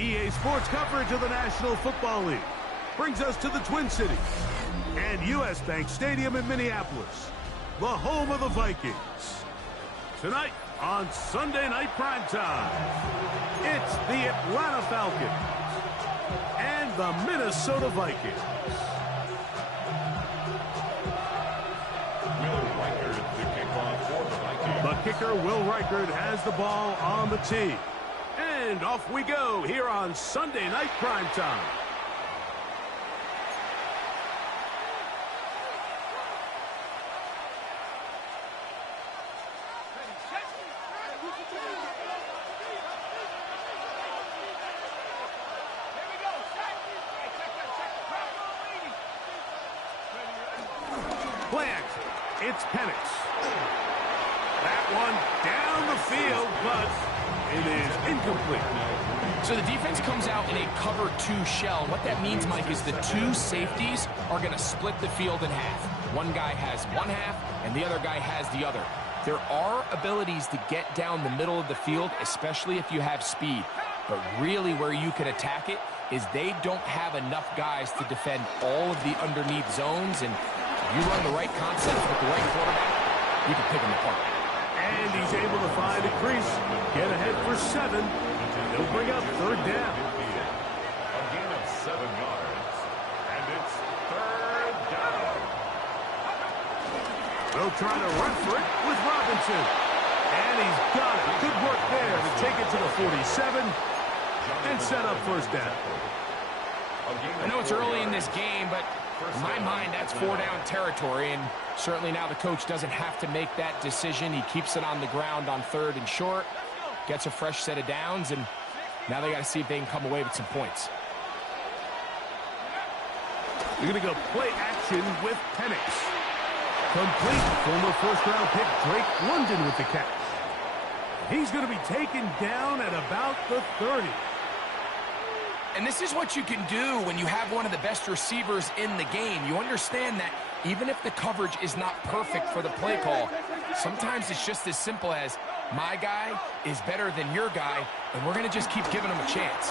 EA Sports coverage of the National Football League brings us to the Twin Cities and U.S. Bank Stadium in Minneapolis, the home of the Vikings. Tonight on Sunday Night Primetime, it's the Atlanta Falcons and the Minnesota Vikings. The kicker, Will Reichert, has the ball on the tee. And off we go here on Sunday Night Primetime. Play action. It's Penix. That one down the field, but it is incomplete. So the defense comes out in a cover 2 shell. What that means, Mike, is the 2 safeties are going to split the field in half. One guy has one half, and the other guy has the other. There are abilities to get down the middle of the field, especially if you have speed. But really where you can attack it is they don't have enough guys to defend all of the underneath zones, and if you run the right concepts with the right quarterback, you can pick them apart. And he's able to find a crease, get ahead for 7. They'll bring up 3rd down. A gain of 7 yards, and it's 3rd down. They'll try to run for it with Robinson. And he's got it. Good work there to take it to the 47 and set up 1st down. I know it's early in this game, but in my mind, that's 4-down territory, and certainly now the coach doesn't have to make that decision. He keeps it on the ground on 3rd and short, gets a fresh set of downs, and now they got to see if they can come away with some points. You're going to go play action with Penix. Complete. Former 1st-round pick Drake London with the catch. He's going to be taken down at about the 30. And this is what you can do when you have one of the best receivers in the game. You understand that even if the coverage is not perfect for the play call, sometimes it's just as simple as my guy is better than your guy, and we're going to just keep giving him a chance.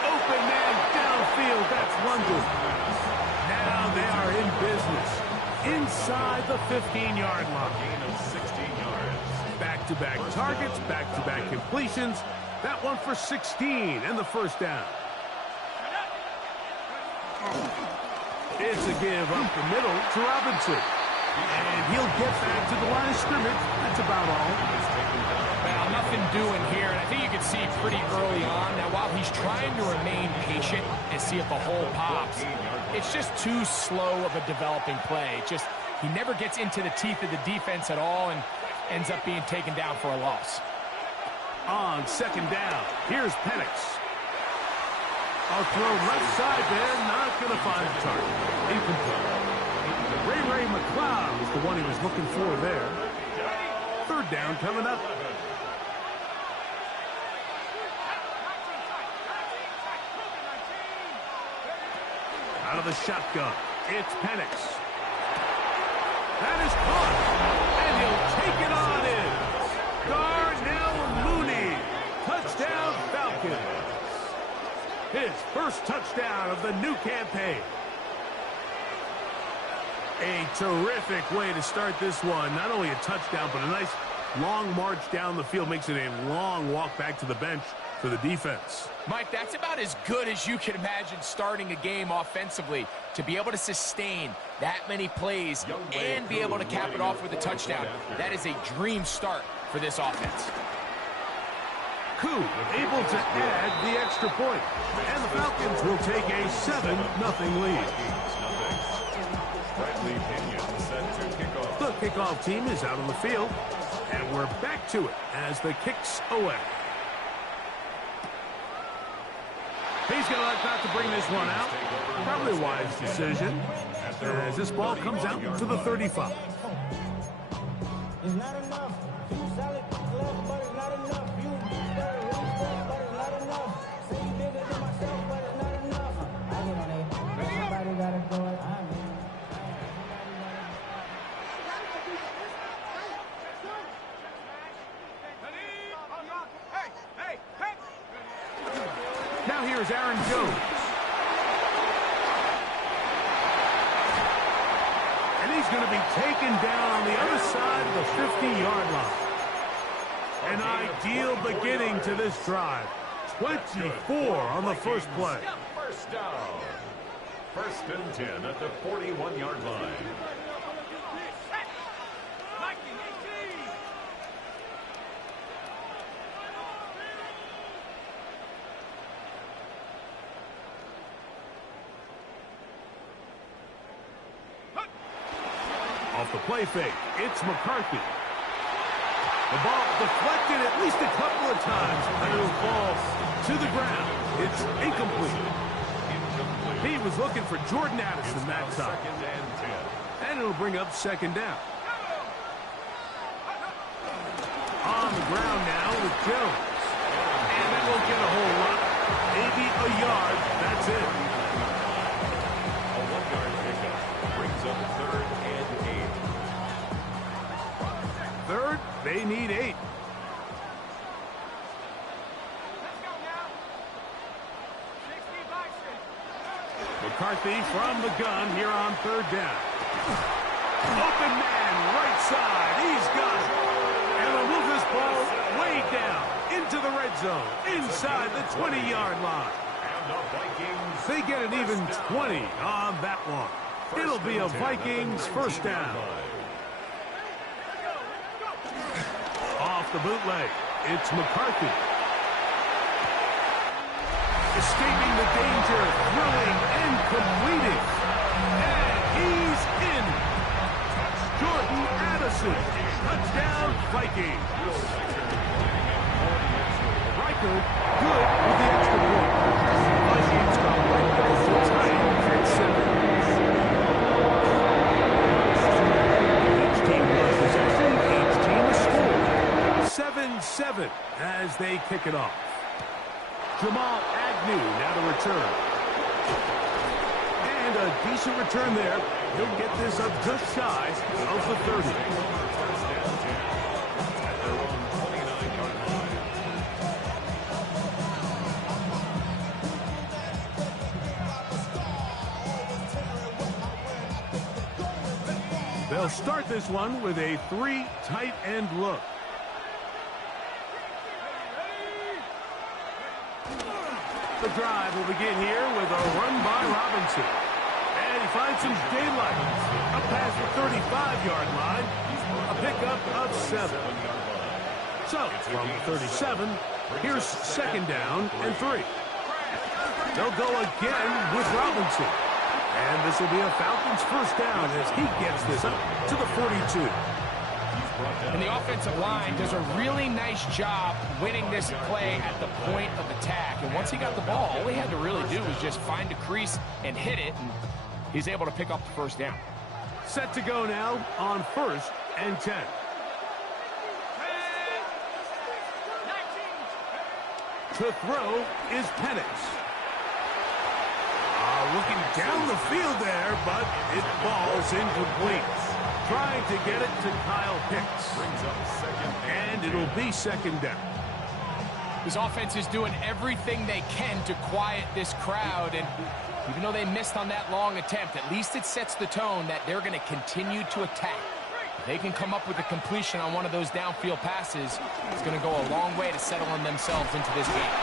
Open man downfield. That's London. Now they are in business inside the 15-yard line. Gain of 16 yards. Back-to-back targets, back-to-back completions. That one for 16 and the 1st down. It's a give up the middle to Robinson. And he'll get back to the line of scrimmage. That's about all. Well, nothing doing here, and I think you can see pretty early on. Now, while he's trying to remain patient and see if the hole pops, it's just too slow of a developing play. He never gets into the teeth of the defense at all and ends up being taken down for a loss. On 2nd down, here's Penix. I'll throw left side there, not going to find the target. Incomplete. Ray McLeod was the one he was looking for there. 3rd down coming up. Out of the shotgun, it's Penix. That is caught, and he'll take it on in. Darnell Mooney, touchdown Falcons. His 1st touchdown of the new campaign. A terrific way to start this one. Not only a touchdown, but a nice long march down the field. Makes it a long walk back to the bench for the defense. Mike, that's about as good as you can imagine starting a game offensively. To be able to sustain that many plays and be able to cap it off with a touchdown, that is a dream start for this offense. Koo able to add the extra point. And the Falcons will take a 7-0 lead. The kickoff team is out on the field, and we're back to it as the kick's away. He's going to elect not to bring this one out. Probably a wise decision as this ball comes out to the 35. It's not enough. You solid left, but it's not enough. You better run stuff, but it's not enough. Say you bigger than myself, but it's not enough. I get on it. Somebody gotta do it. Now here's Aaron Jones. And he's going to be taken down on the other side of the 50-yard line. An ideal beginning to this drive. 24 on the first play. First down. First and 10 at the 41-yard line. Off the play fake, it's McCarthy. The ball deflected at least a couple of times, and it'll fall to the ground. It's incomplete. He was looking for Jordan Addison that time. And it'll bring up second down. On the ground now with Jones. And they won't get a whole lot. Maybe a yard. That's it. A 1-yard pickup brings up third and 8. Third, they need 8. McCarthy from the gun here on third down. Open man, right side. He's got it. And they'll move this ball way down into the red zone, inside the 20-yard line. And the Vikings. They get an even 20 on that one. It'll be a Vikings first down. Off the bootleg, it's McCarthy. Escaping the danger, throwing and completing. And he's in. Jordan Addison. Touchdown, Vikings. Riker, good with the extra point. Vikings come right back to tie at 7. Each team lost possession, each team has scored. 7-7 as they kick it off. Jamal Agnew now to return. And a decent return there. He'll get this up just shy of the 30. They'll start this one with a 3 tight end look. The drive will begin here with a run by Robinson. And he finds some daylight. A pass the 35-yard line. A pickup of 7. So, from 37, here's second down and 3. They'll go again with Robinson. And this will be a Falcons first down as he gets this up to the 42. And the offensive line does a really nice job winning this play at the point of attack. And once he got the ball, all he had to really do was just find a crease and hit it. And he's able to pick up the first down. Set to go now on first and 10. To throw is Penix. Looking down the field there, but it falls incomplete. Trying to get it to Kyle Pitts. And it'll be second down. This offense is doing everything they can to quiet this crowd. And even though they missed on that long attempt, at least it sets the tone that they're going to continue to attack. If they can come up with a completion on one of those downfield passes, it's going to go a long way to settling themselves into this game.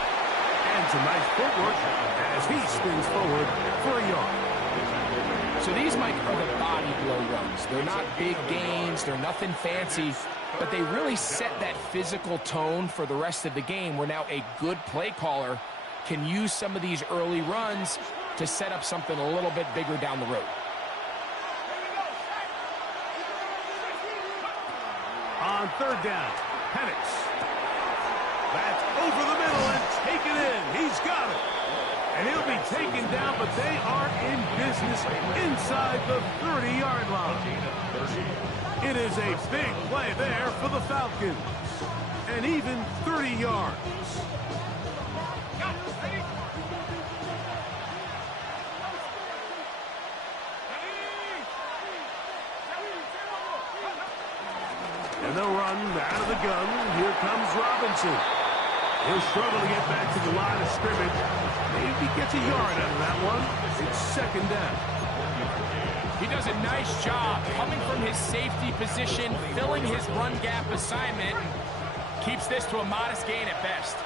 And some nice footwork as he spins forward for a yard. So these, Mike, are the body blow runs. They're not big gains. They're nothing fancy. But they really set that physical tone for the rest of the game where now a good play caller can use some of these early runs to set up something a little bit bigger down the road. On third down, Penix. That's over the middle and taken in. He's got it. And he'll be taken down, but they are in business inside the 30-yard line. It is a big play there for the Falcons. And even 30 yards. And they'll run out of the gun. Here comes Robinson. He'll struggle to get back to the line of scrimmage. Maybe gets a yard out of that one. It's second down. He does a nice job coming from his safety position, filling his run gap assignment, and keeps this to a modest gain at best.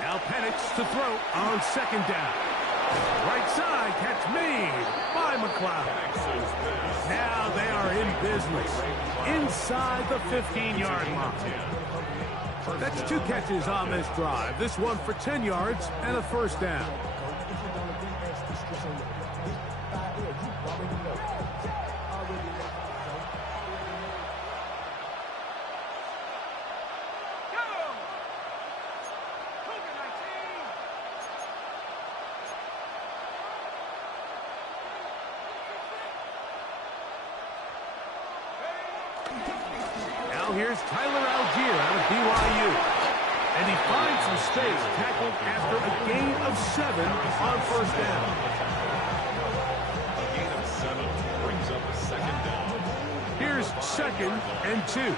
Now Penix to throw on second down. Right side, catch made by McLeod. Now they are in business inside the 15-yard line. That's 2 catches on this drive. This one for 10 yards and a first down. Now here's Tyler Algier out of BYU. And he finds some space, tackled after a gain of 7 on first down. A gain of 7 brings up a second down. Here's 2nd and 2.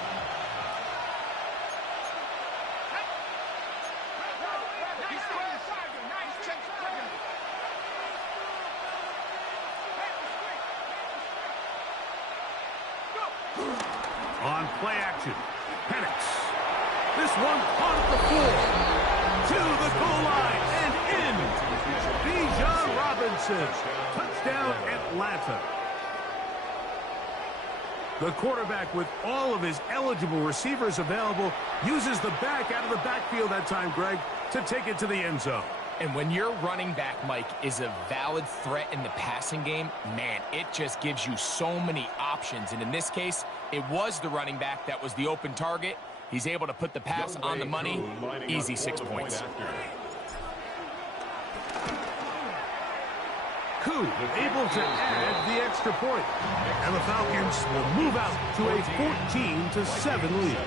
On play action, Penix. This one caught at the 4. To the goal line and in. Bijan Robinson. Touchdown, Atlanta. The quarterback, with all of his eligible receivers available, uses the back out of the backfield that time, Greg, to take it to the end zone. And when your running back, Mike, is a valid threat in the passing game, man, it just gives you so many options. And in this case, it was the running back that was the open target. He's able to put the pass on the money. Easy 6 points. Koo able to add the extra point. And the Falcons will move out to a 14-7 lead.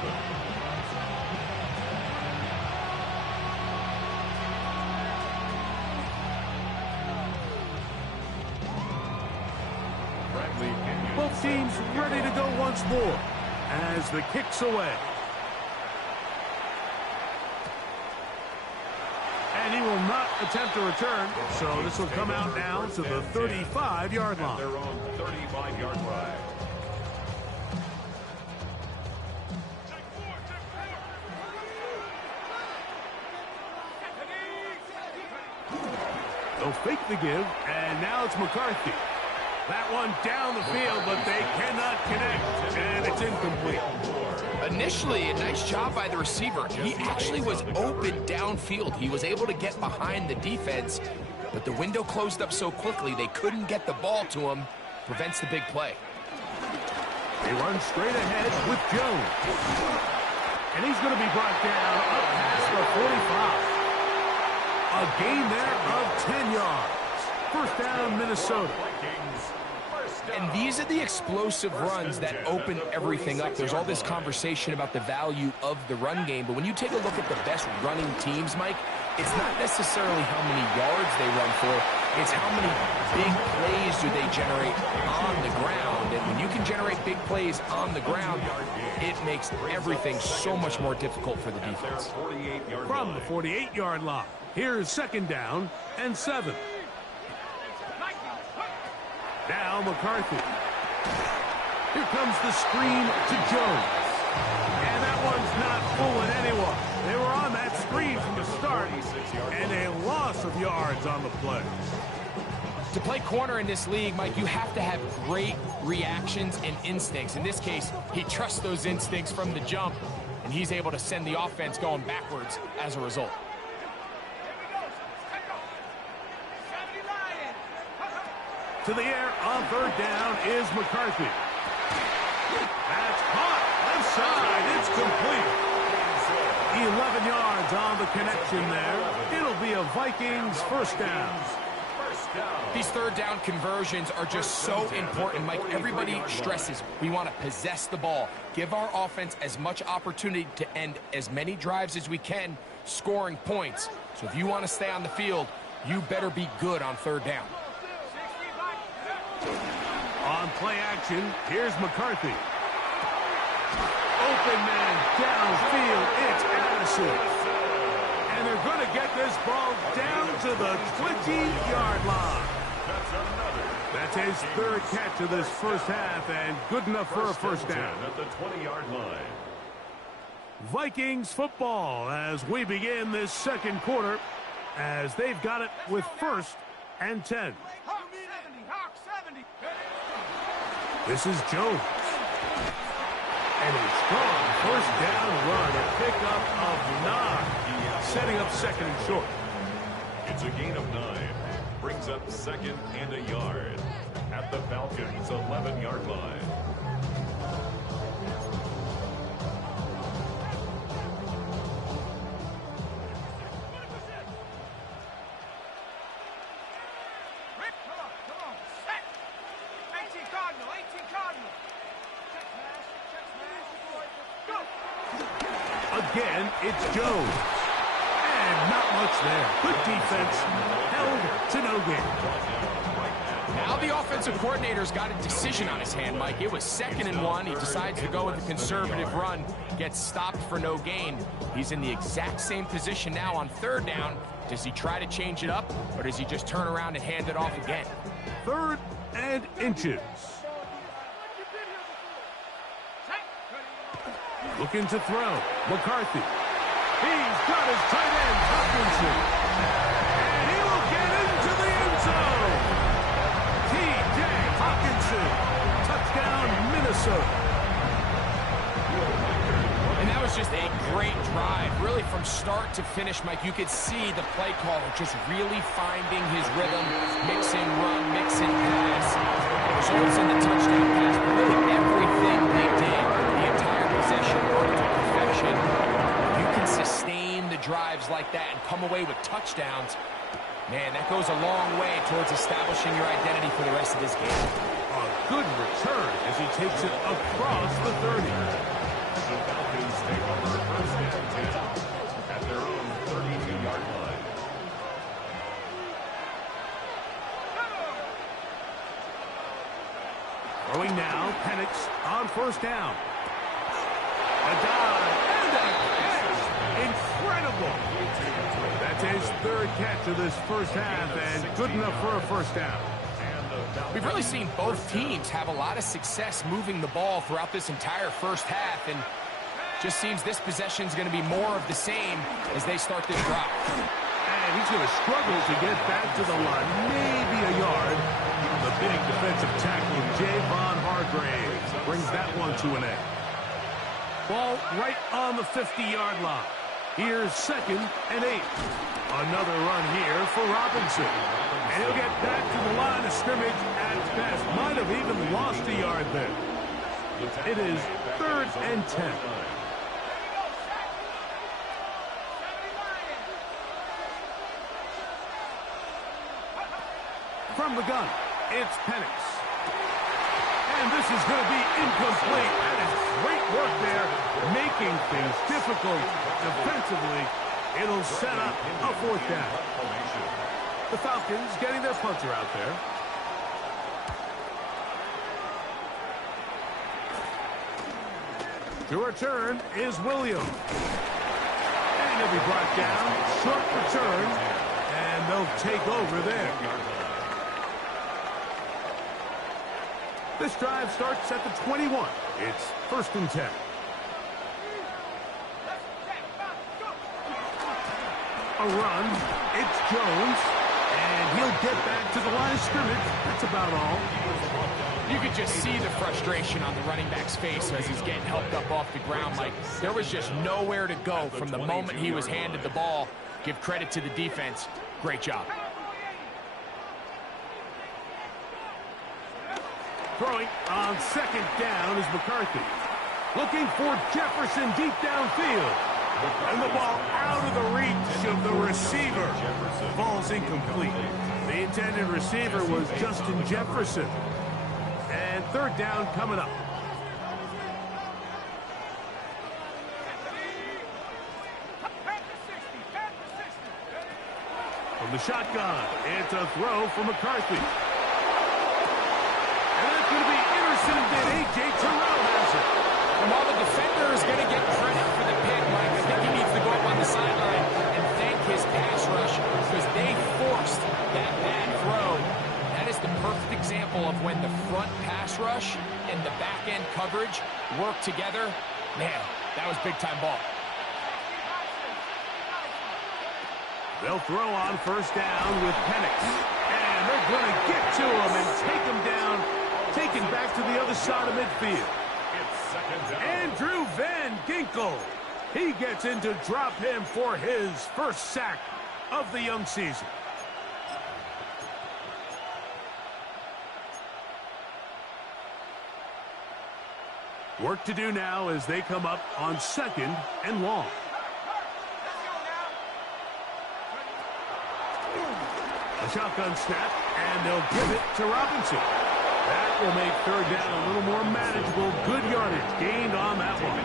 Both teams ready to go once more as the kick's away. And he will not attempt to return, so this will come out now to the 35-yard line. Their own 35-yard line. They'll fake the give, and now it's McCarthy. That one down the field, but they cannot connect, and it's incomplete. Initially, a nice job by the receiver. He actually was open downfield. He was able to get behind the defense, but the window closed up so quickly they couldn't get the ball to him. Prevents the big play. They run straight ahead with Jones. And he's going to be brought down up past the 45. A gain there of 10 yards. First down, Minnesota. And these are the explosive runs that open everything up. There's all this conversation about the value of the run game, but when you take a look at the best running teams, Mike, it's not necessarily how many yards they run for, it's how many big plays do they generate on the ground. And when you can generate big plays on the ground, it makes everything so much more difficult for the defense. From the 48-yard line, here's second down and 7. Now McCarthy. Here comes the screen to Jones. And that one's not fooling anyone. They were on that screen from the start, and a loss of yards on the play. To play corner in this league, Mike, you have to have great reactions and instincts. In this case, he trusts those instincts from the jump, and he's able to send the offense going backwards as a result. To the air on third down is McCarthy. That's caught. Left side. It's complete. 11 yards on the connection there. It'll be a Vikings first down. These third down conversions are just so important, Mike. Everybody stresses we want to possess the ball, give our offense as much opportunity to end as many drives as we can, scoring points. So if you want to stay on the field, you better be good on third down. On play action, here's McCarthy. Open man downfield. It's Addison. And they're going to get this ball down to the 20-yard line. That's his third catch of this first half, and good enough for a first down. At the 20-yard line. Vikings football as we begin this second quarter, as they've got it with 1st and 10. This is Jones. And a strong first down run, a pickup of 9, setting up 2nd and short. It's a gain of 9. Brings up 2nd and a yard at the Falcons' 11-yard line. Again, it's Jones. And not much there. Good defense. Held to no gain. Now the offensive coordinator's got a decision on his hand, Mike. It was 2nd and 1. He decides to go with a conservative run. Gets stopped for no gain. He's in the exact same position now on 3rd down. Does he try to change it up, or does he just turn around and hand it off again? 3rd and inches. Looking to throw. McCarthy. He's got his tight end, Hopkinson. And he will get into the end zone. T.J. Hopkinson. Touchdown, Minnesota. And that was just a great drive. Really from start to finish, Mike, you could see the play caller just really finding his rhythm. Mix and run, mix and pass. It was always in the touchdown pass, but really everything they did, the entire possession worked to perfection. You can sustain the drives like that and come away with touchdowns. Man, that goes a long way towards establishing your identity for the rest of this game. A good return as he takes it across the 30. The Falcons take over 1st and 10 at their own 32-yard line. Throwing now, Penix on 1st down. A dive and a catch. Incredible. That's his 3rd catch of this first half, and good enough for a first down. We've really seen both teams have a lot of success moving the ball throughout this entire first half, and just seems this possession is going to be more of the same as they start this drive. And he's going to struggle to get back to the line, maybe a yard. The big defensive tackle, Javon Hargrave, brings that one to an end. Ball right on the 50-yard line. Here's 2nd and 8. Another run here for Robinson. And he'll get back to the line of scrimmage at best. Might have even lost a yard there. It is 3rd and 10. From the gun, it's Penix. And this is going to be incomplete. That is great work there, making things difficult defensively. It'll set up a 4th down. The Falcons getting their punter out there. To return is Williams. And he'll be brought down. Short return. And they'll take over there. This drive starts at the 21. It's 1st and 10. A run. It's Jones. And he'll get back to the line of scrimmage. That's about all. You could just see the frustration on the running back's face as he's getting helped up off the ground. Like, there was just nowhere to go from the moment he was handed the ball. Give credit to the defense. Great job. Throwing on 2nd down is McCarthy. Looking for Jefferson deep downfield. And the ball out of the reach of the receiver. Ball's incomplete. The intended receiver was Justin Jefferson. And 3rd down coming up. From the shotgun, it's a throw for McCarthy. And that's going to be intercepted. A.J. Terrell has it. And while the defender is going to get credit for the pick, Mike, I think he needs to go up on the sideline and thank his pass rush because they forced that bad throw. That is the perfect example of when the front pass rush and the back-end coverage work together. Man, that was big-time ball. They'll throw on first down with Penix. And they're going to get to him and take him down, taken back to the other side of midfield. Andrew Van Ginkel. He gets in to drop him for his first sack of the young season. Work to do now as they come up on second and long. A shotgun snap, and they'll give it to Robinson. That will make third down a little more manageable. Good yardage gained on that one.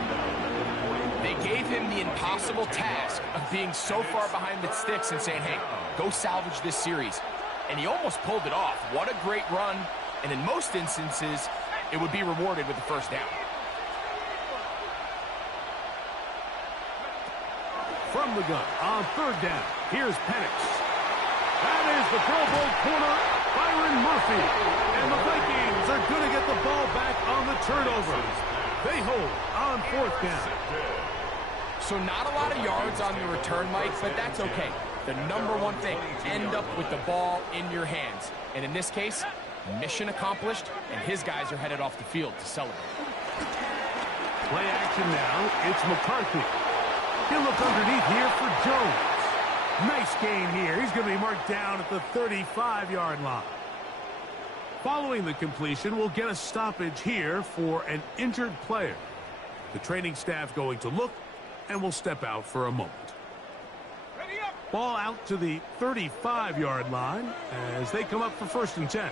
They gave him the impossible task of being so far behind the sticks and saying, hey, go salvage this series. And he almost pulled it off. What a great run. And in most instances, it would be rewarded with the first down. From the gun on third down, here's Penix. That is the Pro Bowl corner, Byron Murphy. And the Vikings are going to get the ball back on the turnover. They hold on fourth down. So not a lot of yards on the return, Mike, but that's okay. The number one thing, end up with the ball in your hands. And in this case, mission accomplished, and his guys are headed off the field to celebrate. Play action now. It's McCarthy. He'll look underneath here for Jones. Nice gain here. He's going to be marked down at the 35-yard line. Following the completion, we'll get a stoppage here for an injured player. The training staff going to look and will step out for a moment. Ball out to the 35-yard line as they come up for first and 10.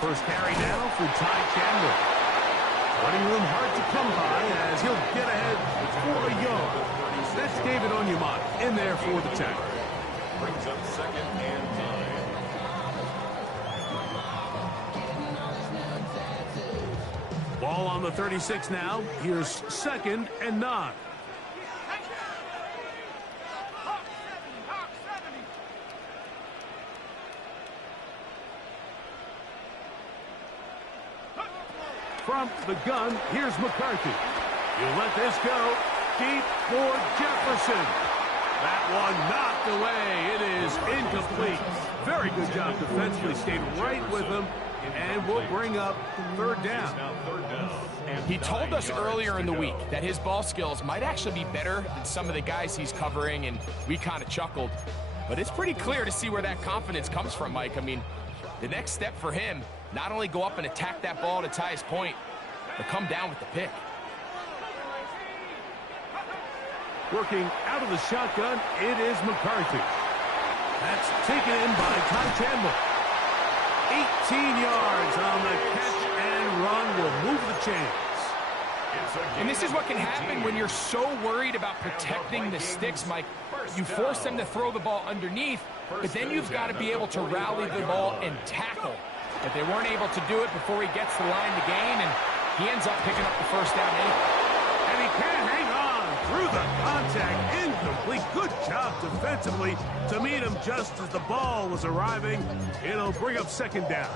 First carry now for Ty Chandler. Running room hard to come by as he'll get ahead for a yard. That's David Onyemata in there for the tackle. Brings up second and 9. Ball on the 36 now. Here's second and 9. From the gun, here's McCarthy. He'll let this go deep for Jefferson. That one knocked away. It is incomplete. Very good job defensively. Stayed right with him, and will bring up third down. He told us earlier in the week that his ball skills might actually be better than some of the guys he's covering, and we kind of chuckled. But it's pretty clear to see where that confidence comes from, Mike. I mean, the next step for him, not only go up and attack that ball to Ty's point, but come down with the pick. Working out of the shotgun, it is McCarthy. That's taken in by Ty Chandler. 18 yards on the catch and run will move the chains. And this is what can happen when you're so worried about protecting the sticks, Mike. You force them to throw the ball underneath, but then you've got to be able to rally the ball and tackle. But they weren't able to do it before he gets the line to gain, and he ends up picking up the first down anyway. And he can't hang on through the contact. Incomplete. Good job defensively to meet him just as the ball was arriving. It'll bring up second down.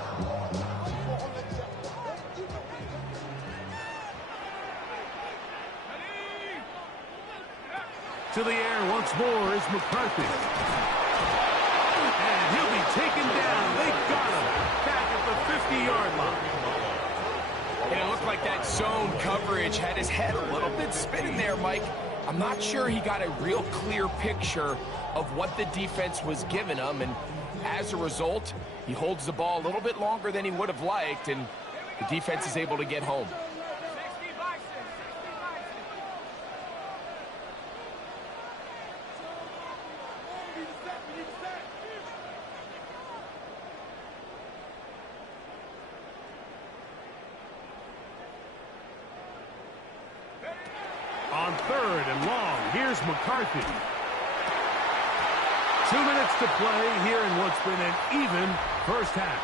To the air once more is McCarthy. And he'll be taken down. They got him back at the 50-yard line. And it looked like that zone coverage had his head a little bit spinning there, Mike. I'm not sure he got a real clear picture of what the defense was giving him, and as a result, he holds the ball a little bit longer than he would have liked, and the defense is able to get home. On third and long, here's McCarthy. 2 minutes to play here in what's been an even first half.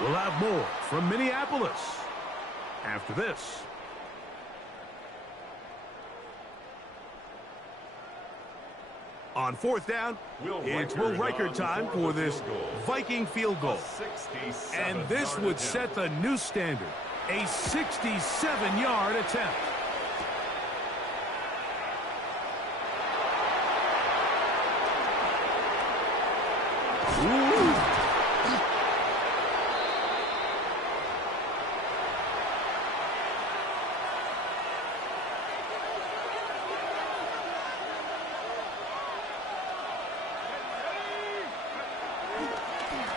We'll have more from Minneapolis after this. On fourth down, it's Will Reichert time for this Viking field goal. And this would set the new standard, a 67-yard attempt. Ooh.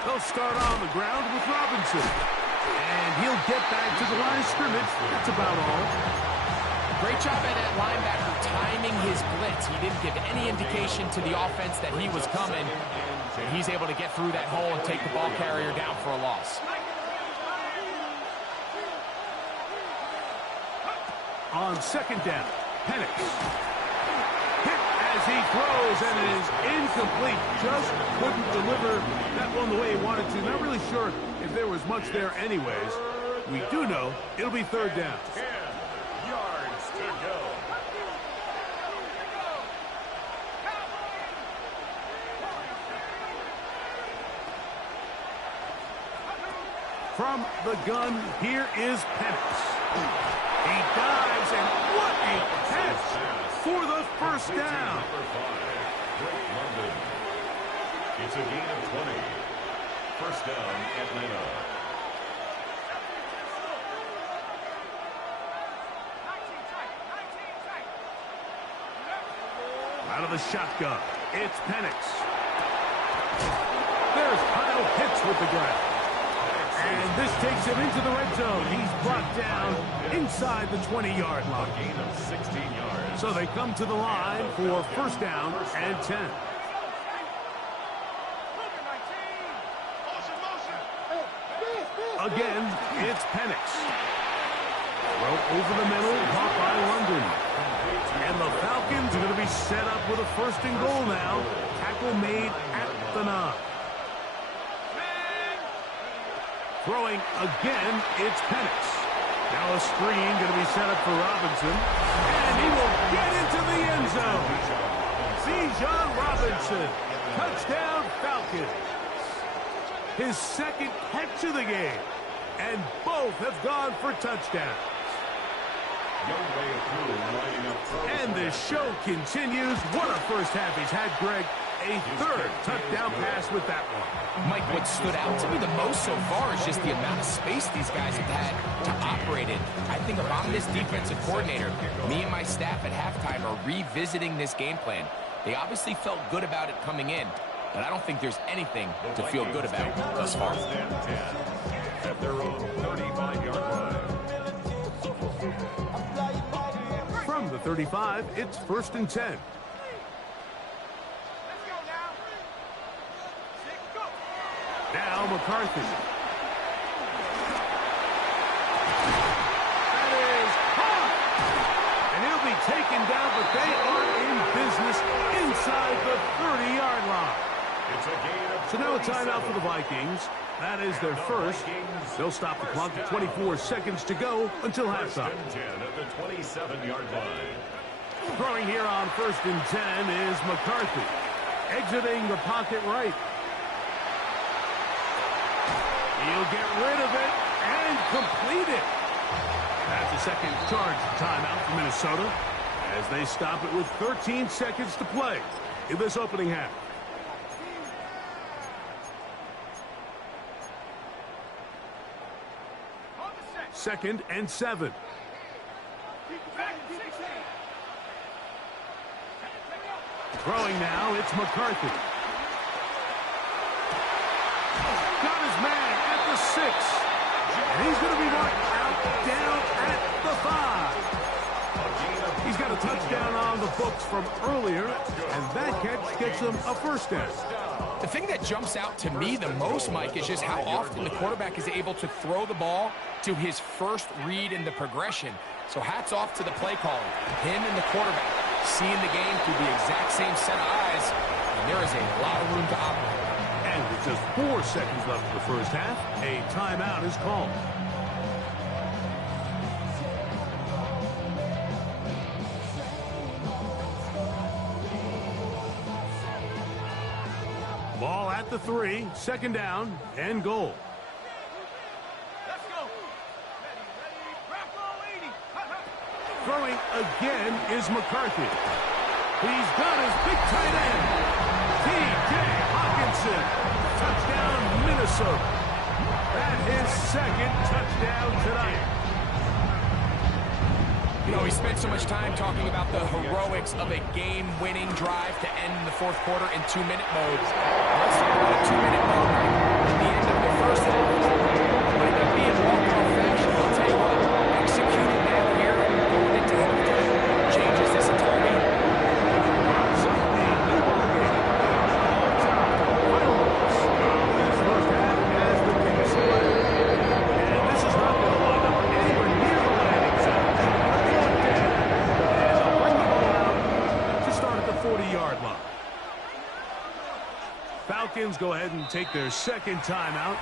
They'll start on the ground with Robinson. And he'll get back to the line of scrimmage. That's about all. Great job by that linebacker timing his blitz. He didn't give any indication to the offense that he was coming. And he's able to get through that hole and take the ball carrier down for a loss. On second down, Penix. Hit as he throws, and it is incomplete. Just couldn't deliver that one the way he wanted to. Not really sure if there was much there anyways. We do know it'll be third down. 10 yards to go. From the gun, here is Penix. He dives, and what a catch for the first down. It's a gain of 20. First down, Atlanta. Out of the shotgun, it's Penix. There's Kyle Pitts with the grab. And this takes him into the red zone. He's brought down inside the 20-yard line. A gain of 16 yards. So they come to the line for first down and 10. Again, it's Penix. Throw over the middle, caught by London. And the Falcons are going to be set up with a first and goal now. Tackle made at the 9. Throwing again, it's Penix. Now a screen going to be set up for Robinson. And he will get into the end zone. Bijan Robinson. Touchdown, Falcons. His second catch of the game. And both have gone for touchdowns. And the show continues. What a first half he's had, Greg. A third touchdown pass with that one. Mike, what stood out to me the most so far is just the amount of space these guys have had to operate in. I think if I'm this defensive coordinator, me and my staff at halftime are revisiting this game plan. They obviously felt good about it coming in, but I don't think there's anything to feel good about thus far. At their own 35-yard line. From the 35, it's first and 10. Now McCarthy. That is caught. And he'll be taken down, but they are in business inside the 30-yard line. It's a gain of so now a timeout for the Vikings. That is their first. They'll stop the clock at 24 seconds to go until halftime. First and 10 at the 27-yard line. Throwing here on first and 10 is McCarthy. Exiting the pocket right. He'll get rid of it and complete it. That's a second charge timeout for Minnesota as they stop it with 13 seconds to play in this opening half. Second and 7. Throwing now, it's McCarthy. Got his man at the 6. And he's going to be marked out down at the 5. He's got a touchdown on the books from earlier, and that catch gets him a first down. The thing that jumps out to me the most, Mike, is just how often the quarterback is able to throw the ball to his first read in the progression. So hats off to the play caller. Him and the quarterback seeing the game through the exact same set of eyes, and they're is a lot of room to operate. And with just 4 seconds left in the first half, a timeout is called. Ball at the 3, second down, and goal. Let's go. Throwing again is McCarthy. He's got his big tight end, T.J. Hawkinson. Touchdown, Minnesota. That's his second touchdown tonight. You know, we spent so much time talking about the heroics of a game-winning drive to end the fourth quarter in 2-minute mode. Let's talk about a 2-minute mode at the end of the first half. It might not be in walk-off fashion, but I'll tell you what, executing that here and going into halftime changes this entire game. Falcons go ahead and take their second timeout.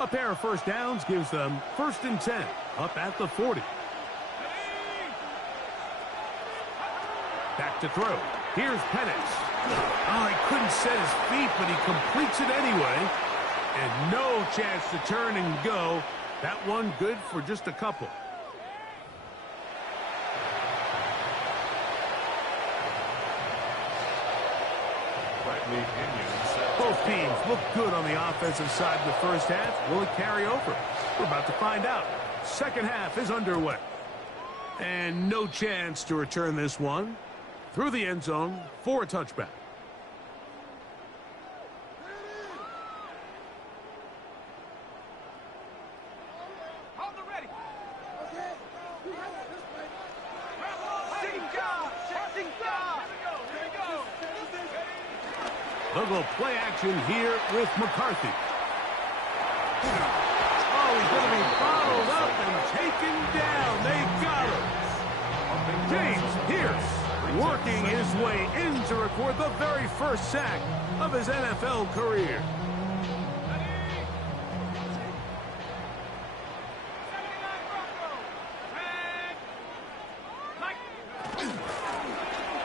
A pair of first downs gives them 1st and 10 up at the 40. Back to throw. Here's Penix. Oh, he couldn't set his feet, but he completes it anyway. And no chance to turn and go. That one good for just a couple. Both teams look good on the offensive side in the first half. Will it carry over? We're about to find out. Second half is underway. And no chance to return this one. Through the end zone for a touchback. They'll go play action here with McCarthy. Oh, he's going to be bottled up and taken down. They got him. James Pierce working his way in to record the very first sack of his NFL career.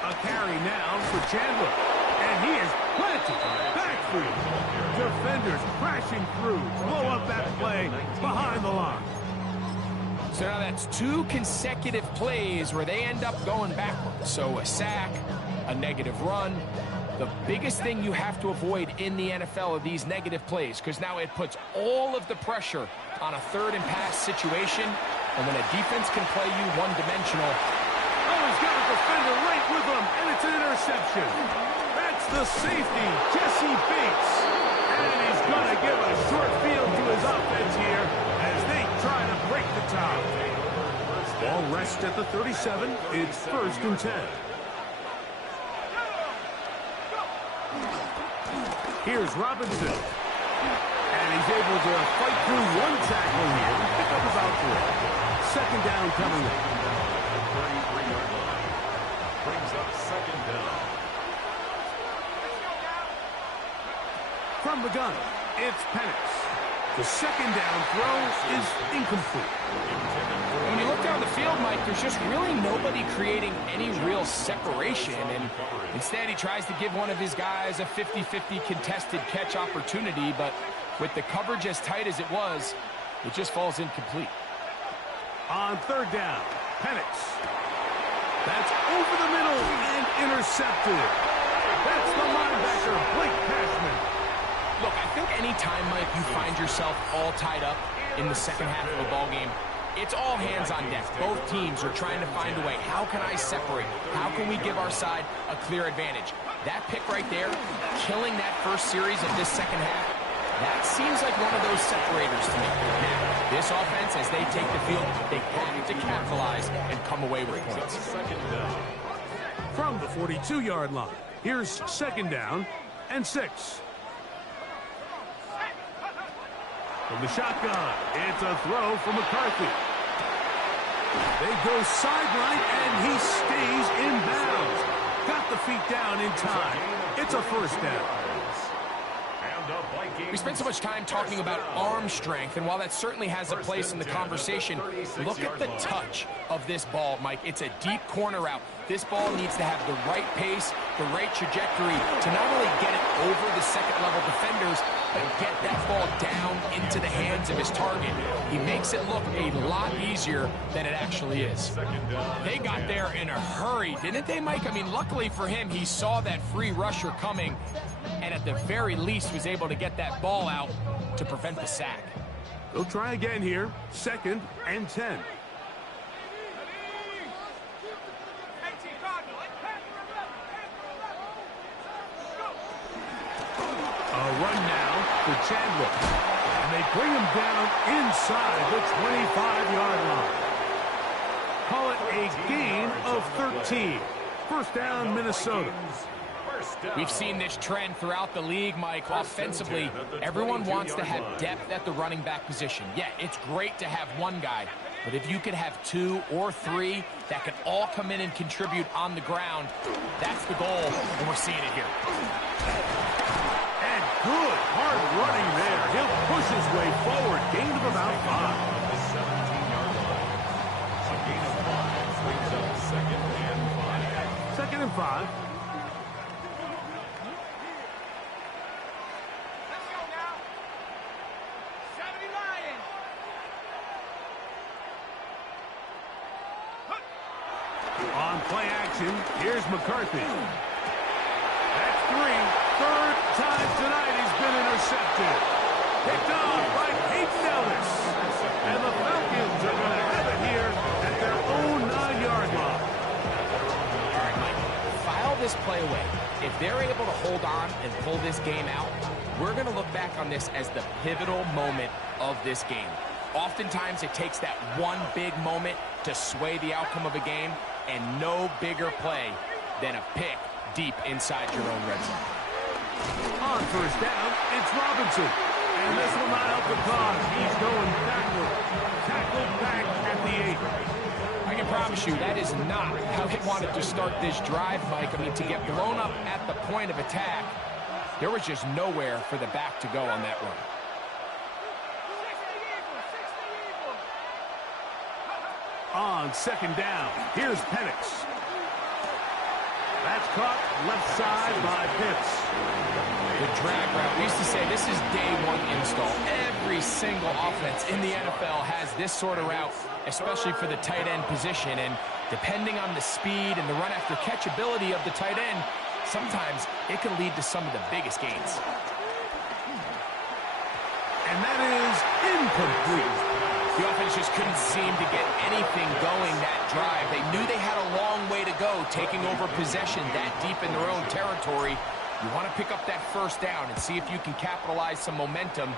A carry now for Chandler. And he is planted backfield. Defenders crashing through. Blow up that play behind the line. So now that's 2 consecutive plays where they end up going backwards. So a sack, a negative run. The biggest thing you have to avoid in the NFL are these negative plays, because now it puts all of the pressure on a 3rd and pass situation. And when a defense can play you one-dimensional. Oh, he's got a defender right with him, and it's an interception. That's the safety, Jesse Bates. And he's going to give a short field to his offense here as they try to break the tie. Ball rests at the 37. It's 1st and 10. Here's Robinson. And he's able to fight through 1 tackle here and pick up about 4. Second down coming up. 33-yard line. Brings up second down. From the gun, it's Penix. The second down throw is incomplete. When you look down the field, Mike, there's just really nobody creating any real separation. And instead, he tries to give one of his guys a 50-50 contested catch opportunity. But with the coverage as tight as it was, it just falls incomplete. On 3rd down, Penix. That's over the middle and intercepted. That's the linebacker, Blake Cashman. Look, I think any time, Mike, you find yourself all tied up in the second half of a ball game, it's all hands on deck. Both teams are trying to find a way. How can I separate? How can we give our side a clear advantage? That pick right there, killing that first series of this second half, that seems like one of those separators to me. Now, this offense, as they take the field, they have to capitalize and come away with points. From the 42-yard line, here's 2nd down and 6. From the shotgun, it's a throw from McCarthy. They go sideline, and he stays in bounds. Got the feet down in time. It's a first down. We spent so much time talking about arm strength, and while that certainly has a place in the conversation, look at the touch of this ball, Mike. It's a deep corner route. This ball needs to have the right pace, the right trajectory to not only get it over the second-level defenders, but get that ball down into the hands of his target. He makes it look a lot easier than it actually is. They got there in a hurry, didn't they, Mike? I mean, luckily for him, he saw that free rusher coming, and at the very least was able to get that ball out to prevent the sack. They'll try again here. 2nd and 10. A run now for Chandler. And they bring him down inside the 25-yard line. Call it a gain of 13. First down, Minnesota. We've seen this trend throughout the league, Mike. Offensively, everyone wants to have depth at the running back position. Yeah, it's great to have one guy, but if you could have 2 or 3 that can all come in and contribute on the ground, that's the goal, and we're seeing it here. And good hard running there. He'll push his way forward. Gain of about 5. The 17-yard line. A gain of 5 brings up 2nd and 5. 2nd and 5. On play action, here's McCarthy. That's 3. 3rd time tonight he's been intercepted. Picked off by Peyton Ellis. And the Falcons are going to have it here at their own 9-yard line. All right, Mike, file this play away. If they're able to hold on and pull this game out, we're going to look back on this as the pivotal moment of this game. Oftentimes, it takes that one big moment to sway the outcome of a game, and no bigger play than a pick deep inside your own red zone. On first down, it's Robinson. And this will not help the cause. He's going backward. Tackled back at the 8. I can promise you that is not how they wanted to start this drive, Mike. I mean, to get blown up at the point of attack, there was just nowhere for the back to go on that run. On 2nd down, here's Penix. That's caught left side by Pitts. The drag route. We used to say this is day 1 install. Every single offense in the NFL has this sort of route, especially for the tight end position. And depending on the speed and the run after catch ability of the tight end, sometimes it can lead to some of the biggest gains. And that is incomplete. The offense just couldn't seem to get anything going that drive. They knew they had a long way to go, taking over possession that deep in their own territory. You want to pick up that first down and see if you can capitalize some momentum.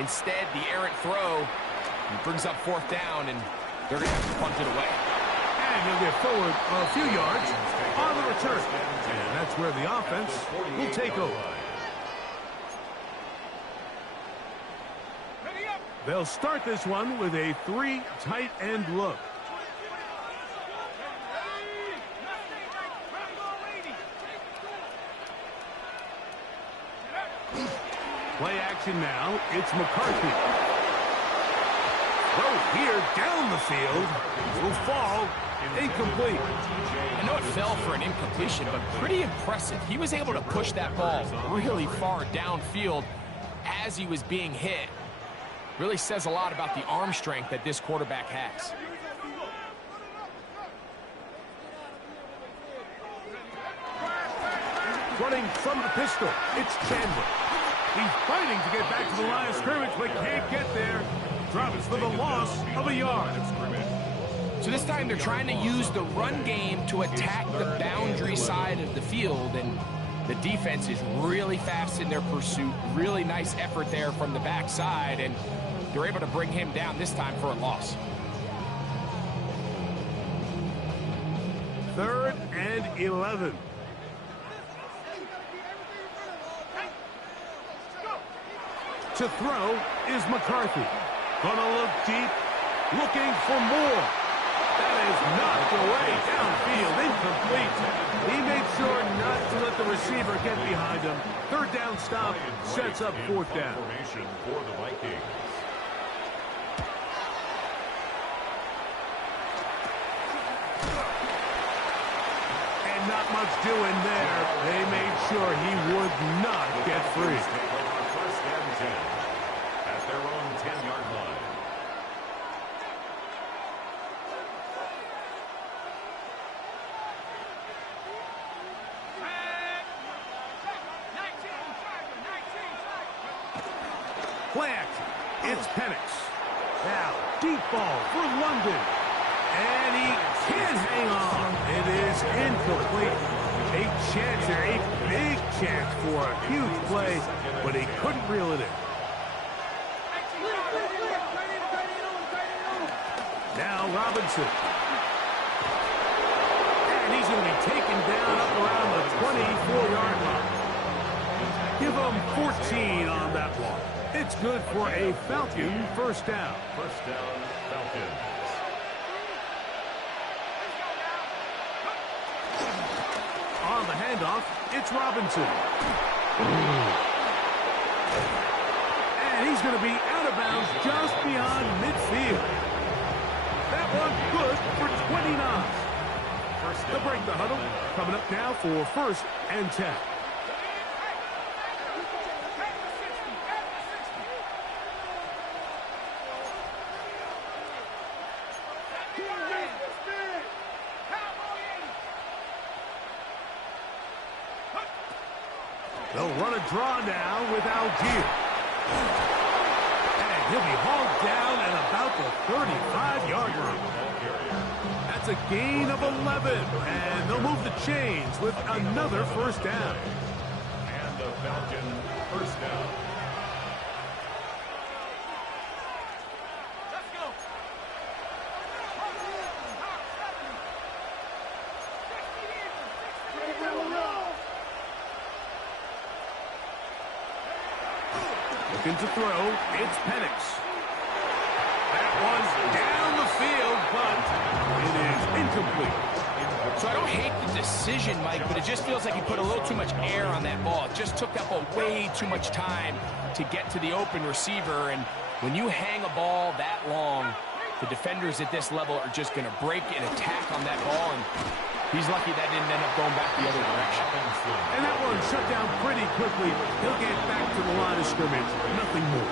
Instead, the errant throw brings up 4th down, and they're going to have to punt it away. And they'll get forward a few yards on the return. And that's where the offense will take over. They'll start this one with a 3 tight end look. Play action now. It's McCarthy. Throw here down the field. Will fall. Incomplete. I know it fell for an incompletion, but pretty impressive. He was able to push that ball really far downfield as he was being hit. Really says a lot about the arm strength that this quarterback has. Running from the pistol, it's Chandler. He's fighting to get back to the line of scrimmage, but can't get there. Drops for the loss of a yard. So this time they're trying to use the run game to attack the boundary side of the field, and the defense is really fast in their pursuit. Really nice effort there from the backside, and they're able to bring him down this time for a loss. 3rd and 11. To throw is McCarthy. Gonna look deep, looking for more. That is knocked away downfield, incomplete. He made sure not to let the receiver get behind him. Third down stop sets up fourth down. Formation for the Vikings. And not much doing there. They made sure he would not get free. First and 10 at their own 10-yard line. Plant. It's Penix. Now, deep ball for London. And he can't hang on. It is incomplete. A chance there, a big chance for a huge play, but he couldn't reel it in. Now Robinson. And he's going to be taken down up around the 24-yard line. Give him 14 on that one. It's good for a Falcon first down. First down, Falcons. On the handoff, it's Robinson. And he's going to be out of bounds just beyond midfield. That one good for 29. They'll break the huddle. Coming up now for first and 10. They'll run a draw now with Algier. And he'll be hauled down at about the 35-yard line. That's a gain of 11. And they'll move the chains with another first down. And the Falcon first down. Let's go. Looking to throw, it's Penix. That one's down the field, but it is incomplete. So I don't hate the decision, Mike, but it just feels like he put a little too much air on that ball. It just took up way too much time to get to the open receiver, and when you hang a ball that long, the defenders at this level are just going to break and attack on that ball, and he's lucky that didn't end up going back the other direction. And that one shut down pretty quickly. He'll get back to the line of scrimmage. Nothing more.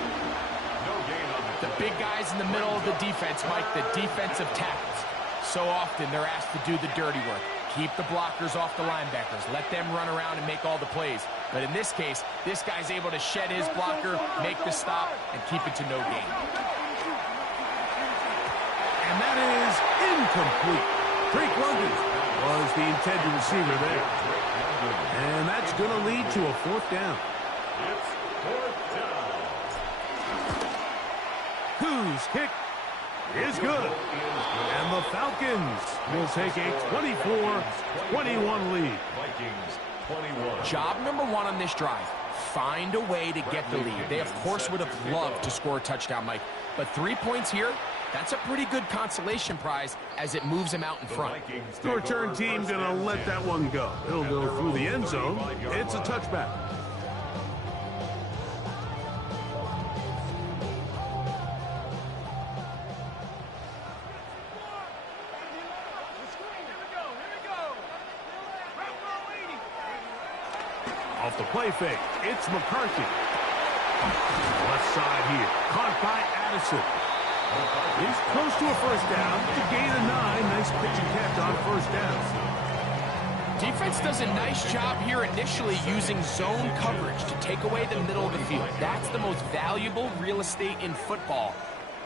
No gain on the The big guys in the middle of the defense, Mike, the defensive tackles. So often they're asked to do the dirty work. Keep the blockers off the linebackers. Let them run around and make all the plays. But in this case, this guy's able to shed his blocker, make the stop, and keep it to no gain. And that is incomplete. Drake London was the intended receiver there. And that's going to lead to a fourth down. It's fourth down. Whose kick is good. And the Falcons will take a 24-21 lead. Vikings 21. Job number one on this drive, find a way to get the lead. They, of course, would have loved to score a touchdown, Mike. But 3 points here, that's a pretty good consolation prize as it moves them out in front. The return team going to let that one go. It'll go through the end zone. It's a touchback. Off the play fake, it's McCarthy. Left side here, caught by Addison. He's close to a first down to gain a 9. Nice pitch and catch on first down. Defense does a nice job here initially using zone coverage to take away the middle of the field. That's the most valuable real estate in football.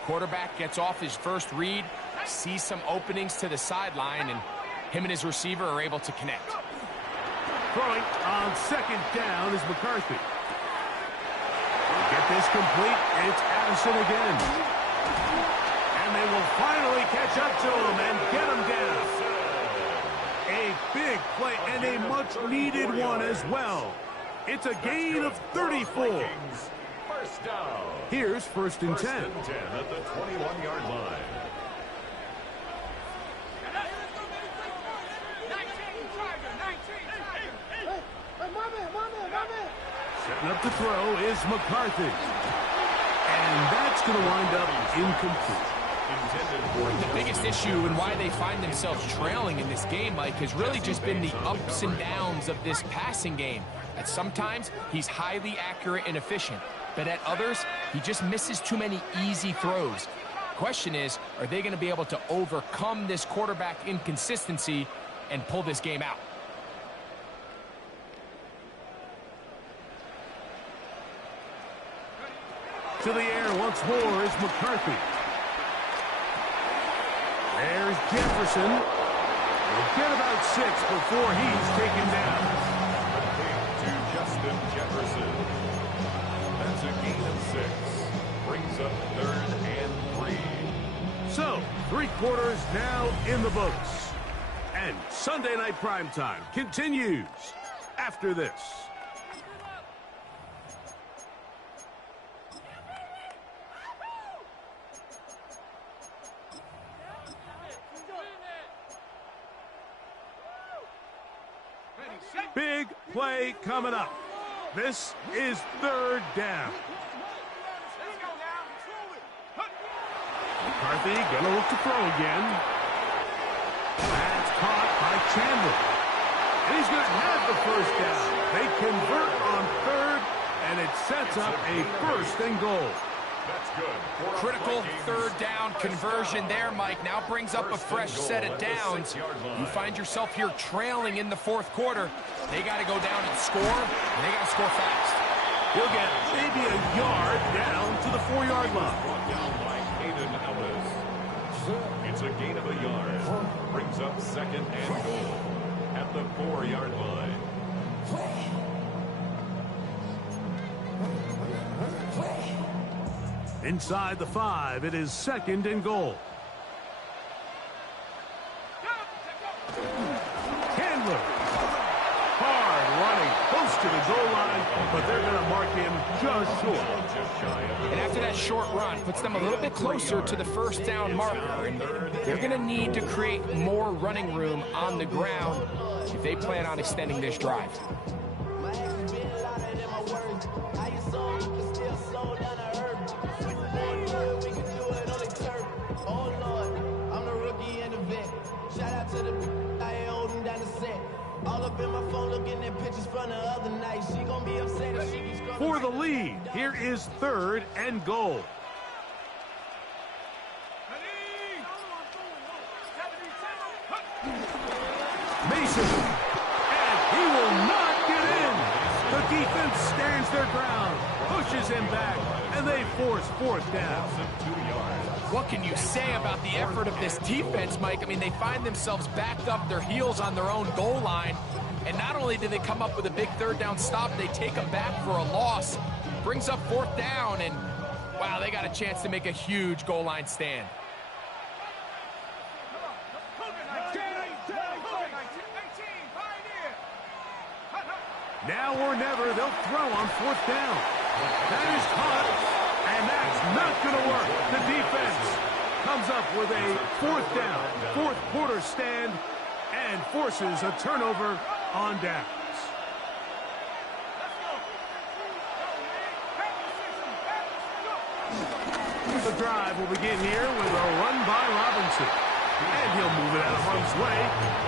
Quarterback gets off his first read, sees some openings to the sideline, and him and his receiver are able to connect. Throwing on second down is McCarthy. Get this complete. It's Addison again. And they will finally catch up to him and get him down. A big play and a much-needed one as well. It's a gain of 34. First down. Here's first and 10. First and 10 at the 21-yard line. Setting up to throw is McCarthy. And that's going to wind up incomplete. The biggest issue and why they find themselves trailing in this game, Mike, has really just been the ups and downs of this passing game. At sometimes, he's highly accurate and efficient, but at others, he just misses too many easy throws. Question is, are they going to be able to overcome this quarterback inconsistency and pull this game out? To the air once more is McCarthy. There's Jefferson. He'll get about 6 before he's taken down. To Justin Jefferson. That's a gain of 6. Brings up 3rd and 3. So, 3 quarters now in the books. And Sunday Night Primetime continues after this. Big play coming up. This is 3rd down. McCarthy gonna look to throw again. That's caught by Chandler. And he's gonna have the first down. They convert on 3rd, and it sets up a 1st and goal. That's good. Critical 3rd down conversion there, Mike. Now brings up a fresh set of downs. You find yourself here trailing in the 4th quarter. They got to go down and score, and they got to score fast. He'll get maybe a yard down to the 4-yard line. Brought down by Hayden Ellis. It's a gain of a yard. Brings up 2nd and goal at the 4-yard line. Inside the 5, it is 2nd and goal. Chandler. Hard running, close to the goal line, but they're going to mark him just short. And after that short run, puts them a little bit closer to the 1st down marker. And they're going to need to create more running room on the ground if they plan on extending this drive. For the lead, here is 3rd and goal. Mason, and he will not get in. The defense stands their ground, pushes him back, and they force 4th down. What can you say about the effort of this defense, Mike? I mean, they find themselves backed up their heels on their own goal line. And not only do they come up with a big 3rd down stop, they take them back for a loss. Brings up 4th down, and wow, they got a chance to make a huge goal line stand. Now or never, they'll throw on 4th down. That is caught, and that's not going to work. The defense comes up with a 4th down, 4th quarter stand, and forces a turnover on downs. The drive will begin here with a run by Robinson. And he'll move it out of harm's way.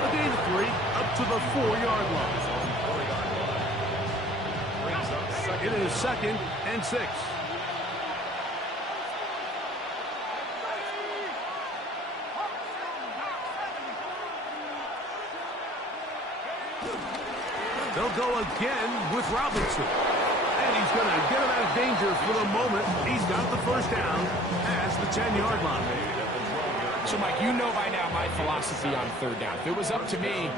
A gain of 3 up to the 4-yard line. It is 2nd and 6. They'll go again with Robinson. And he's going to get him out of danger for the moment. He's got the first down past the 10-yard line. So, Mike, you know by now my philosophy on 3rd down. If it was up to me,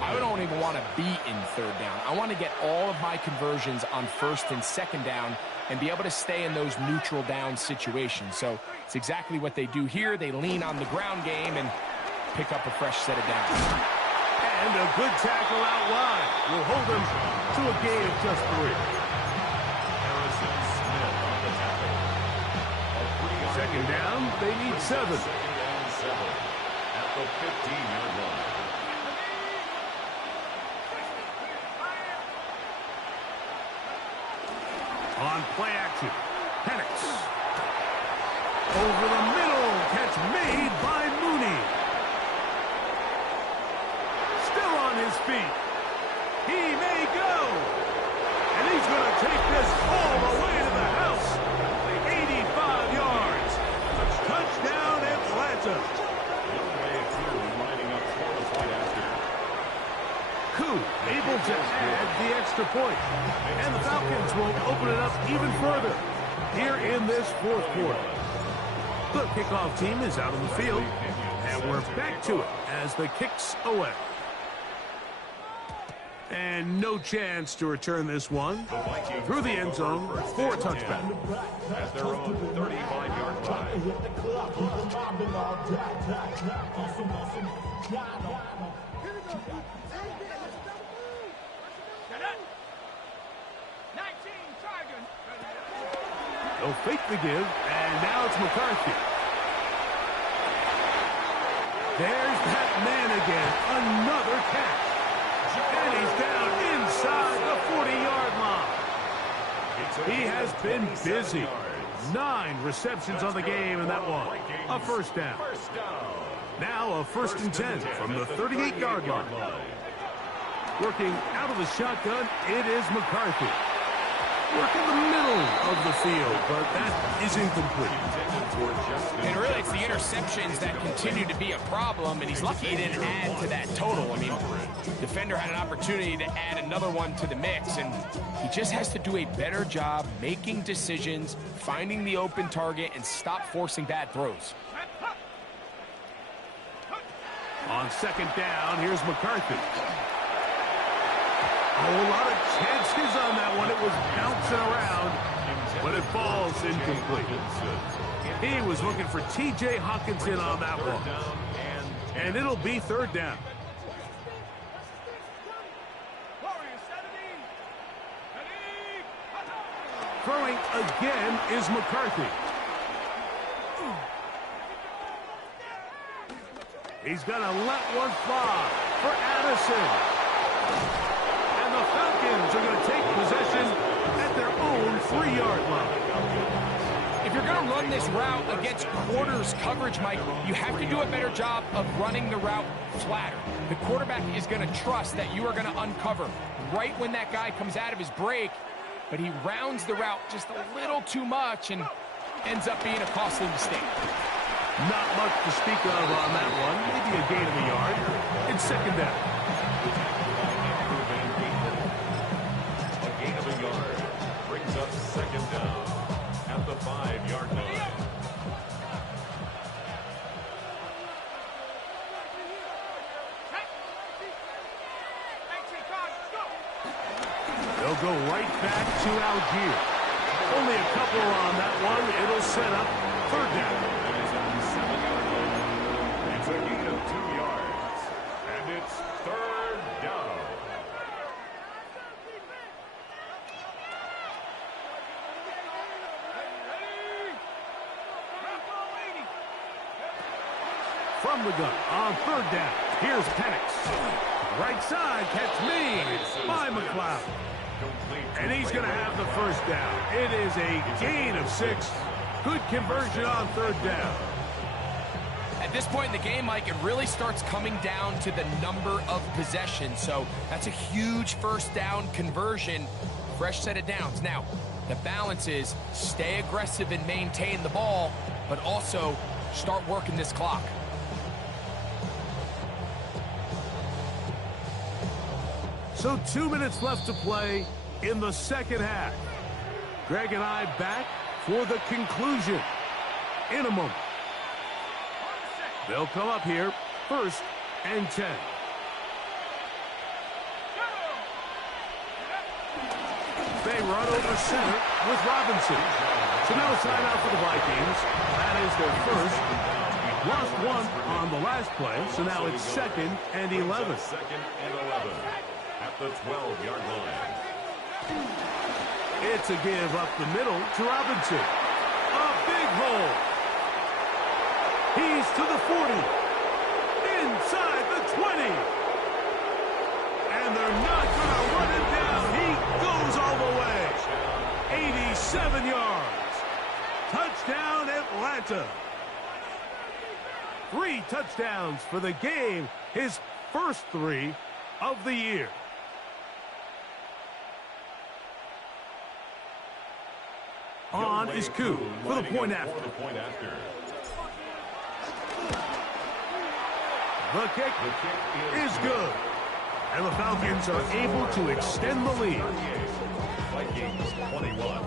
I don't even want to be in 3rd down. I want to get all of my conversions on 1st and 2nd down and be able to stay in those neutral down situations. So it's exactly what they do here. They lean on the ground game and pick up a fresh set of downs. And a good tackle out wide will hold them to a gain of just 3. Harrison Smith on the second down, they need 7. Second and 7 at the 15-yard line. On play action, Penix. Over the middle, catch made by Mooney. Still on his feet. He may go. And he's going to take this all the way to the house. 85 yards. Touchdown, Atlanta. Lining up for the point after. Koo able to add the extra point. And the Falcons will open it up even further here in this fourth quarter. The kickoff team is out on the field, and we're back to it as the kick's away. And no chance to return this one through the end zone for a touchback. At their own 35-yard line. They'll fake the give, and now it's McCarthy. There's that man again, another catch. And he's down inside the 40-yard line. He has been busy. 9 receptions on the game, and that one, a first down. Now a 1st and 10 from the 38-yard line. Working out of the shotgun, it is McCarthy. Working the middle of the field, but that is incomplete. And really, it's the interceptions that continue to be a problem, and he's lucky he didn't add to that total. I mean, defender had an opportunity to add another one to the mix, and he just has to do a better job making decisions, finding the open target, and stop forcing bad throws. On 2nd down, here's McCarthy. A whole lot of chances on that one. It was bouncing around, but it falls incomplete. He was looking for T.J. Hawkinson on that one. And it'll be 3rd down. Throwing again is McCarthy. He's going to let one fly for Addison. And the Falcons are going to take possession at their own 3-yard line. If you're going to run this route against quarters coverage, Mike, you have to do a better job of running the route flatter. The quarterback is going to trust that you are going to uncover right when that guy comes out of his break, but he rounds the route just a little too much and ends up being a costly mistake. Not much to speak of on that one. Maybe a gain of a yard. It's 2nd down. Brings up 2nd down at the 5-yard line. They'll go right back to Algier. Only a couple on that one. It'll set up 3rd down. It's a gain of 2 yards, and it's 3rd down. From the gun on 3rd down. Here's Penix. Right side, catch made by McLeod. And he's going to have the 1st down. It is a gain of 6. Good conversion on 3rd down. At this point in the game, Mike, it really starts coming down to the number of possessions. So that's a huge 1st down conversion. Fresh set of downs. Now, the balance is stay aggressive and maintain the ball, but also start working this clock. So 2 minutes left to play in the 2nd half. Greg and I back for the conclusion in a moment. They'll come up here, 1st and 10. They run over center with Robinson. So now a timeout for the Vikings. That is their 1st. Lost one on the last play, so now it's 2nd and 11. 2nd and 11 at the 12-yard line. It's a give up the middle to Robinson. A big hole. He's to the 40. Inside the 20. And they're not going to run him down. He goes all the way. 87 yards. Touchdown, Atlanta. 3 touchdowns for the game. His first 3 of the year. On is Koo for the point after. The kick is good. And the Falcons are able to extend the lead. Vikings 21.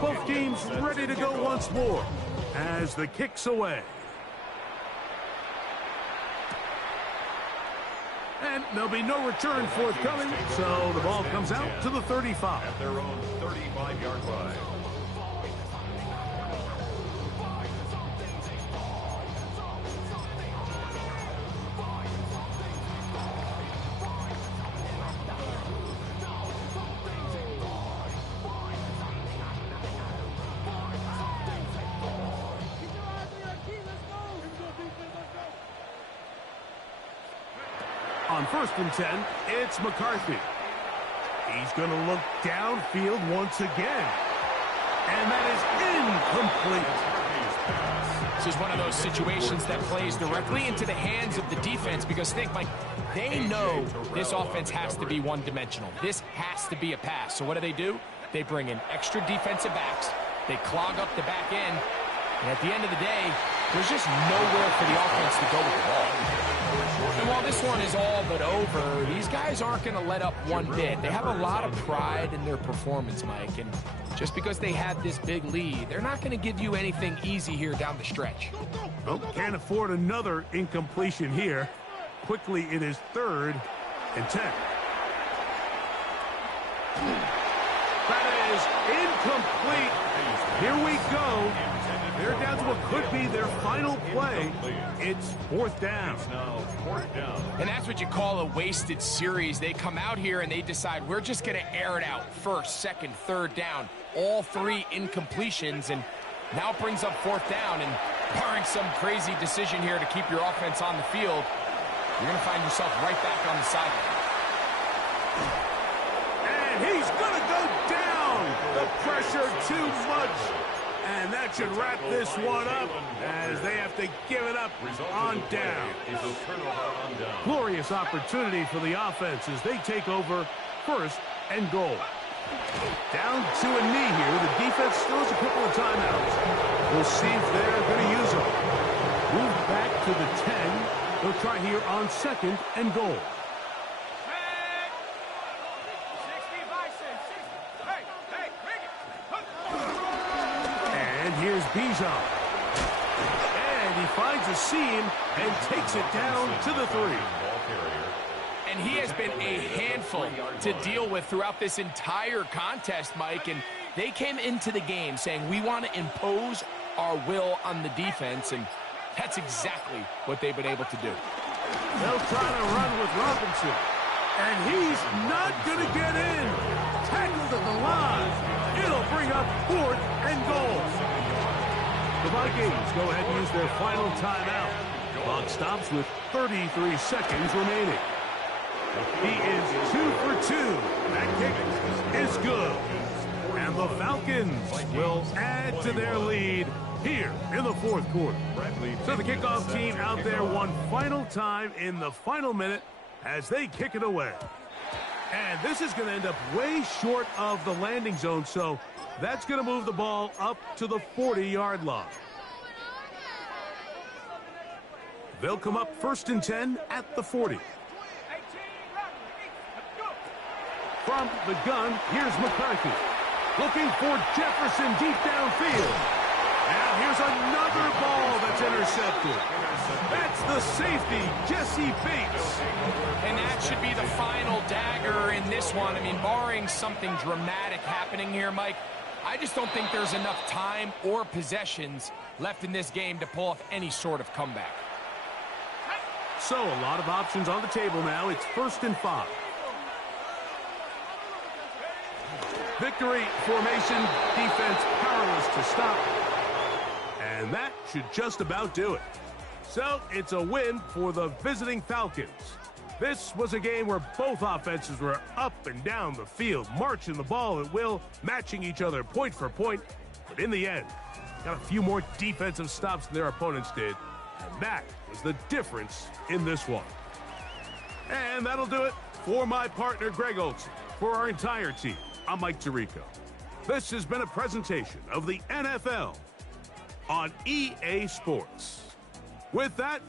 Both teams ready to go once more as the kick's away. And there'll be no return forthcoming, so the ball comes out to the 35. At their own 35-yard line. On 1st and 10, it's McCarthy. He's going to look downfield once again. And that is incomplete. This is one of those situations that plays directly into the hands of the defense because think, Mike, they know this offense has to be one-dimensional. This has to be a pass. So what do? They bring in extra defensive backs. They clog up the back end. And at the end of the day, there's just nowhere for the offense to go with the ball. And while this one is all but over, these guys aren't going to let up one bit. They have a lot of pride in their performance, Mike. And just because they had this big lead, they're not going to give you anything easy here down the stretch. Well, can't afford another incompletion here. Quickly, it is 3rd and 10. That is incomplete. Here we go. They're down to what could be their final play. It's 4th down. And that's what you call a wasted series. They come out here and they decide we're just going to air it out. 1st, 2nd, 3rd down. All 3 incompletions. And now it brings up 4th down. And barring some crazy decision here to keep your offense on the field, you're going to find yourself right back on the sideline. And he's going to go down. The pressure too much. And that should wrap this one up as they have to give it up on down. Glorious opportunity for the offense as they take over 1st and goal. Down to a knee here. The defense still has a couple of timeouts. We'll see if they're going to use them. Move back to the 10. They'll try here on 2nd and goal. Here's Bijan. And he finds a seam and takes it down to the 3. And he has been a handful to deal with throughout this entire contest, Mike. And they came into the game saying, we want to impose our will on the defense. And that's exactly what they've been able to do. They'll try to run with Robinson. And he's not going to get in. Tackled at the line. It'll bring up 4th and goal. The Vikings go ahead and use their final timeout. Clock stops with 33 seconds remaining. He is 2 for 2. That kick is good. And the Falcons will add to their lead here in the 4th quarter. So the kickoff team out there one final time in the final minute as they kick it away. And this is going to end up way short of the landing zone, so that's going to move the ball up to the 40-yard line. They'll come up 1st and 10 at the 40. From the gun, here's McCarthy. Looking for Jefferson deep downfield. Now here's another ball that's intercepted. That's the safety, Jesse Bates. And that should be the final dagger in this one. I mean, barring something dramatic happening here, Mike, I just don't think there's enough time or possessions left in this game to pull off any sort of comeback. So a lot of options on the table now. It's 1st and 5. Victory formation, defense powerless to stop. And that should just about do it. So it's a win for the visiting Falcons. This was a game where both offenses were up and down the field, marching the ball at will, matching each other point for point. But in the end, got a few more defensive stops than their opponents did. And that was the difference in this one. And that'll do it for my partner, Greg Olson. For our entire team, I'm Mike Tirico. This has been a presentation of the NFL on EA Sports. With that,